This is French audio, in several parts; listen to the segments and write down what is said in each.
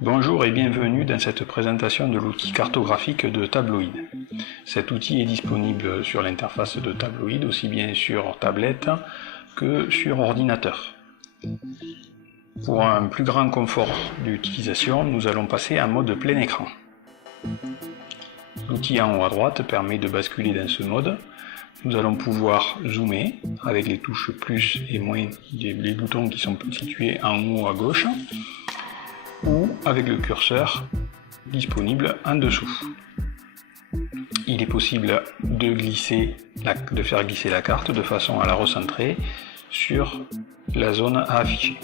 Bonjour et bienvenue dans cette présentation de l'outil cartographique de Tabloid. Cet outil est disponible sur l'interface de Tabloid, aussi bien sur tablette que sur ordinateur. Pour un plus grand confort d'utilisation, nous allons passer en mode plein écran. L'outil en haut à droite permet de basculer dans ce mode. Nous allons pouvoir zoomer avec les touches plus et moins, les boutons qui sont situés en haut à gauche, ou avec le curseur disponible en dessous. Il est possible de faire glisser la carte de façon à la recentrer sur la zone à afficher.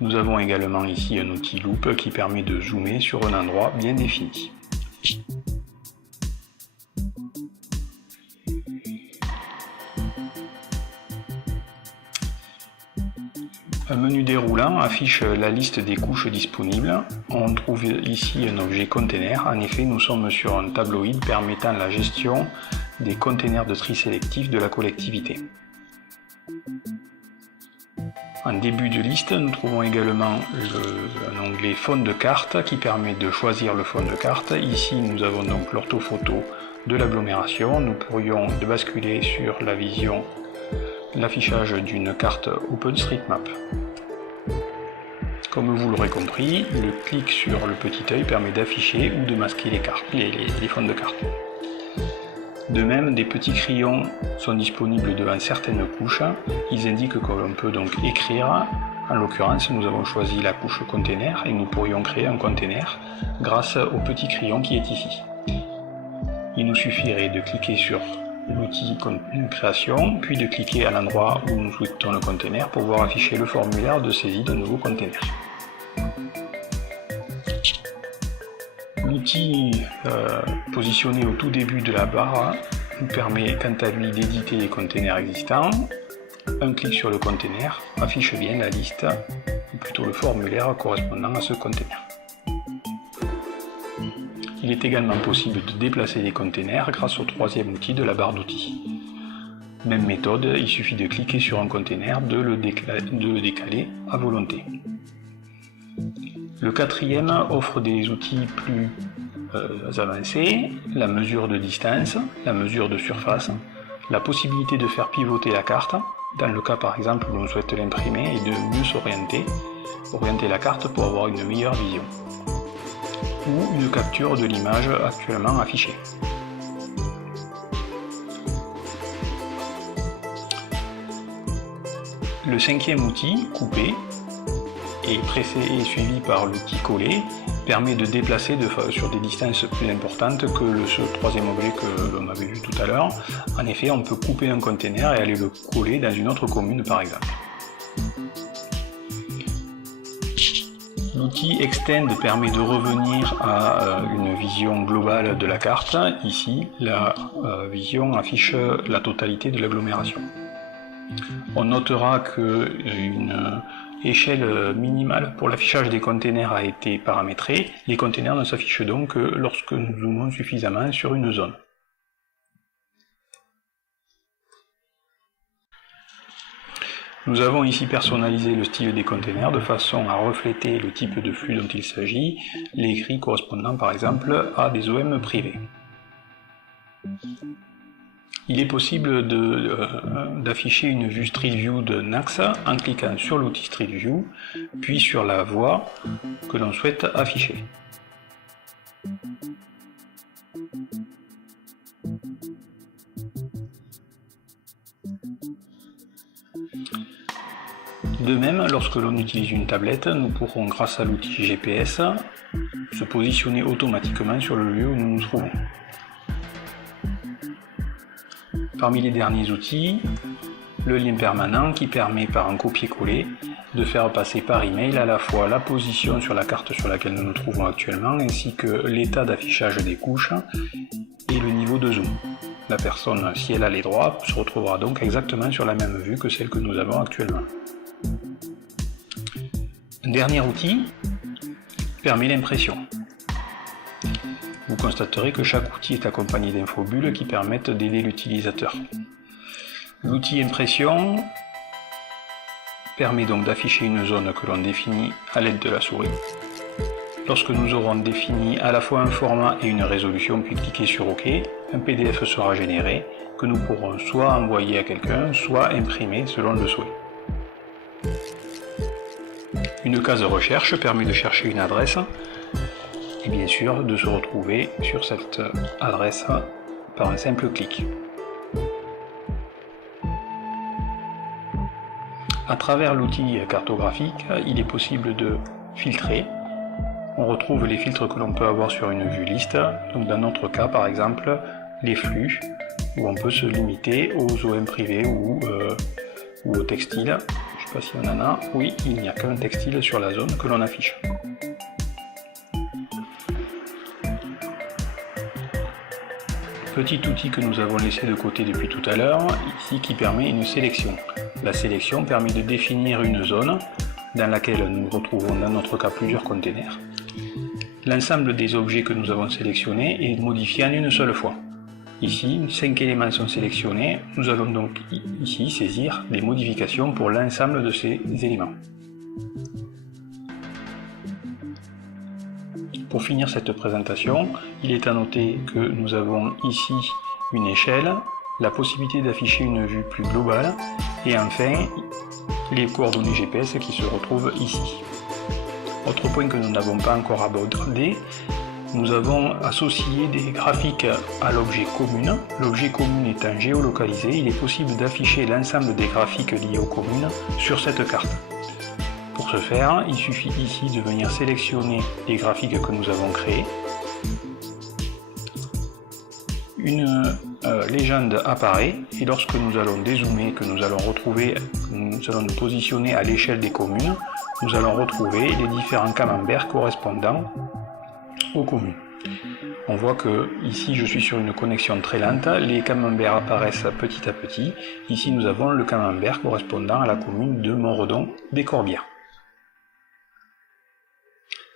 Nous avons également ici un outil loupe qui permet de zoomer sur un endroit bien défini. Un menu déroulant affiche la liste des couches disponibles. On trouve ici un objet container. En effet, nous sommes sur un tabloïd permettant la gestion des containers de tri sélectif de la collectivité. En début de liste, nous trouvons également un onglet fond de carte qui permet de choisir le fond de carte. Ici, nous avons donc l'orthophoto de l'agglomération. Nous pourrions basculer sur l'affichage d'une carte OpenStreetMap. Comme vous l'aurez compris, le clic sur le petit œil permet d'afficher ou de masquer les fonds de carte. De même, des petits crayons sont disponibles devant certaines couches. Ils indiquent que l'on peut donc écrire. En l'occurrence, nous avons choisi la couche container et nous pourrions créer un container grâce au petit crayon qui est ici. Il nous suffirait de cliquer sur l'outil création, puis de cliquer à l'endroit où nous souhaitons le container pour voir afficher le formulaire de saisie d'un nouveau container. L'outil positionné au tout début de la barre nous permet quant à lui d'éditer les containers existants. Un clic sur le container affiche bien la liste, ou plutôt le formulaire correspondant à ce container. Il est également possible de déplacer les containers grâce au troisième outil de la barre d'outils. Même méthode, il suffit de cliquer sur un container, de le décaler à volonté. Le quatrième offre des outils plus avancés, la mesure de distance, la mesure de surface, la possibilité de faire pivoter la carte, dans le cas par exemple où l'on souhaite l'imprimer et de mieux orienter la carte pour avoir une meilleure vision, ou une capture de l'image actuellement affichée. Le cinquième outil, couper, et suivi par l'outil coller, permet de déplacer sur des distances plus importantes que ce troisième objet que l'on avait vu tout à l'heure. En effet, on peut couper un container et aller le coller dans une autre commune par exemple. L'outil Extend permet de revenir à une vision globale de la carte. Ici, la vision affiche la totalité de l'agglomération. On notera qu'une échelle minimale pour l'affichage des containers a été paramétrée. Les containers ne s'affichent donc que lorsque nous zoomons suffisamment sur une zone. Nous avons ici personnalisé le style des containers de façon à refléter le type de flux dont il s'agit, les grilles correspondant par exemple à des OM privés. Il est possible d'afficher une vue Street View d'un axe en cliquant sur l'outil Street View, puis sur la voie que l'on souhaite afficher. De même, lorsque l'on utilise une tablette, nous pourrons, grâce à l'outil GPS, se positionner automatiquement sur le lieu où nous nous trouvons. Parmi les derniers outils, le lien permanent qui permet par un copier-coller de faire passer par email à la fois la position sur la carte sur laquelle nous nous trouvons actuellement ainsi que l'état d'affichage des couches et le niveau de zoom. La personne, si elle a les droits, se retrouvera donc exactement sur la même vue que celle que nous avons actuellement. Un dernier outil permet l'impression. Vous constaterez que chaque outil est accompagné d'infobulles qui permettent d'aider l'utilisateur. L'outil impression permet donc d'afficher une zone que l'on définit à l'aide de la souris. Lorsque nous aurons défini à la fois un format et une résolution, puis cliquer sur OK, un PDF sera généré que nous pourrons soit envoyer à quelqu'un, soit imprimer selon le souhait. Une case recherche permet de chercher une adresse et bien sûr de se retrouver sur cette adresse par un simple clic. À travers l'outil cartographique, il est possible de filtrer. On retrouve les filtres que l'on peut avoir sur une vue liste. Donc dans notre cas, par exemple, les flux, où on peut se limiter aux OM privés ou au textile. Je ne sais pas si on en a. Oui, il n'y a qu'un textile sur la zone que l'on affiche. Petit outil que nous avons laissé de côté depuis tout à l'heure, ici qui permet une sélection. La sélection permet de définir une zone dans laquelle nous retrouvons dans notre cas plusieurs containers. L'ensemble des objets que nous avons sélectionnés est modifié en une seule fois. Ici, 5 éléments sont sélectionnés, nous allons donc ici saisir des modifications pour l'ensemble de ces éléments. Pour finir cette présentation, il est à noter que nous avons ici une échelle, la possibilité d'afficher une vue plus globale et enfin les coordonnées GPS qui se retrouvent ici. Autre point que nous n'avons pas encore abordé, nous avons associé des graphiques à l'objet commune. L'objet commune étant géolocalisé, il est possible d'afficher l'ensemble des graphiques liés aux communes sur cette carte. Pour ce faire, il suffit ici de venir sélectionner les graphiques que nous avons créés. Une légende apparaît et lorsque nous allons dézoomer, que nous allons retrouver, nous allons nous positionner à l'échelle des communes, nous allons retrouver les différents camemberts correspondant aux communes. On voit que ici je suis sur une connexion très lente, les camemberts apparaissent petit à petit. Ici nous avons le camembert correspondant à la commune de Montredon des Corbières.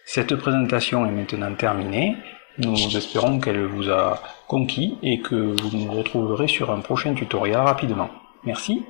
Cette présentation est maintenant terminée. Nous espérons qu'elle vous a conquis et que vous nous retrouverez sur un prochain tutoriel rapidement. Merci.